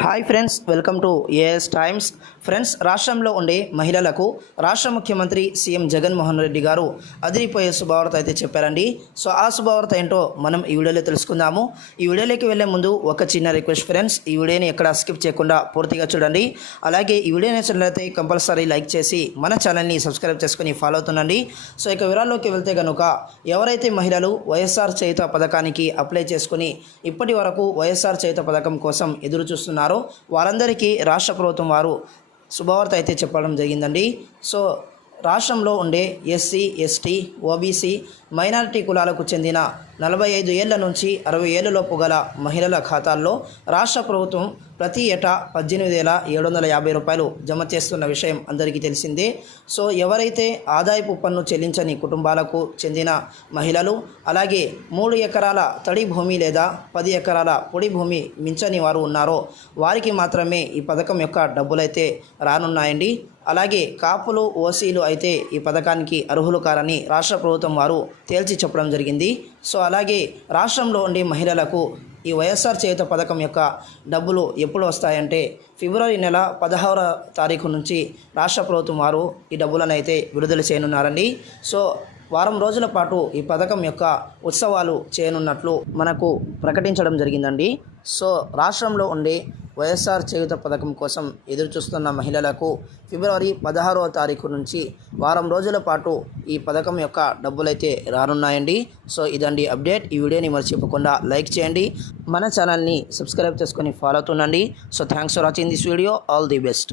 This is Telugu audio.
Hi friends welcome to AS times friends రాష్ట్రంలో ఉండే మహిళలకు రాష్ట్ర ముఖ్యమంత్రి సీఎం జగన్మోహన్ రెడ్డి గారు అదిరిపోయే శుభవార్త అయితే చెప్పారండి. సో ఆ శుభవార్త ఏంటో మనం ఈ వీడియోలో తెలుసుకుందాము. ఈ వీడియోలోకి వెళ్ళే ముందు ఒక చిన్న రిక్వెస్ట్ ఫ్రెండ్స్ ఈ వీడియోని ఎక్కడ స్కిప్ చేయకుండా పూర్తిగా చూడండి. అలాగే ఈ వీడియో నచ్చినట్లయితే కంపల్సరీ లైక్ చేసి మన ఛానల్ని సబ్స్క్రైబ్ చేసుకొని ఫాలో అవుతుండండి. సో ఇక వివరాల్లోకి వెళ్తే కనుక ఎవరైతే మహిళలు వైఎస్ఆర్ చేయుత పథకానికి అప్లై చేసుకుని ఇప్పటి వరకు వైఎస్ఆర్ చేయుత పథకం కోసం ఎదురు చూస్తున్నారు వారందరికీ రాష్ట్ర ప్రభుత్వం వారు శుభవార్త అయితే చెప్పడం జరిగిందండి. సో రాష్ట్రంలో ఉండే ఎస్సీ ఎస్టీ ఓబీసీ మైనారిటీ కులాలకు చెందిన నలభై ఐదు ఏళ్ళ నుంచి అరవై ఏళ్ళలోపు గల మహిళల ఖాతాల్లో రాష్ట్ర ప్రభుత్వం ప్రతి ఏటా పద్దెనిమిది వేల ఏడు వందల యాభై రూపాయలు జమ చేస్తున్న విషయం అందరికీ తెలిసిందే. సో ఎవరైతే ఆదాయపు పన్ను చెల్లించని కుటుంబాలకు చెందిన మహిళలు అలాగే మూడు ఎకరాల తడి భూమి లేదా పది ఎకరాల పొడి భూమి మించని వారు ఉన్నారో వారికి మాత్రమే ఈ పథకం యొక్క డబ్బులైతే రానున్నాయండి. అలాగే కాపులు ఓసీలు అయితే ఈ పథకానికి అర్హులు కారని రాష్ట్ర ప్రభుత్వం వారు తేల్చి చెప్పడం జరిగింది. సో అలాగే రాష్ట్రంలో ఉండే మహిళలకు ఈ వైఎస్ఆర్ చేయుత పథకం యొక్క డబ్బులు ఎప్పుడు వస్తాయంటే ఫిబ్రవరి నెల పదహార తారీఖు నుంచి రాష్ట్ర ప్రభుత్వం వారు ఈ డబ్బులను అయితే విడుదల చేయనున్నారండి. సో వారం రోజుల పాటు ఈ పథకం యొక్క ఉత్సవాలు చేయనున్నట్లు మనకు ప్రకటించడం జరిగిందండి. సో రాష్ట్రంలో ఉండే వైఎస్ఆర్ చేయుత పథకం కోసం ఎదురుచూస్తున్న మహిళలకు ఫిబ్రవరి పదహారవ తారీఖు నుంచి వారం రోజుల పాటు ఈ పథకం యొక్క డబ్బులైతే రానున్నాయండి. సో ఇదండి అప్డేట్. ఈ వీడియోని మర్చిపోకుండా లైక్ చేయండి. మన ఛానల్ని సబ్స్క్రైబ్ చేసుకొని follow అవుతుండండి. So thanks for watching this video. All the best.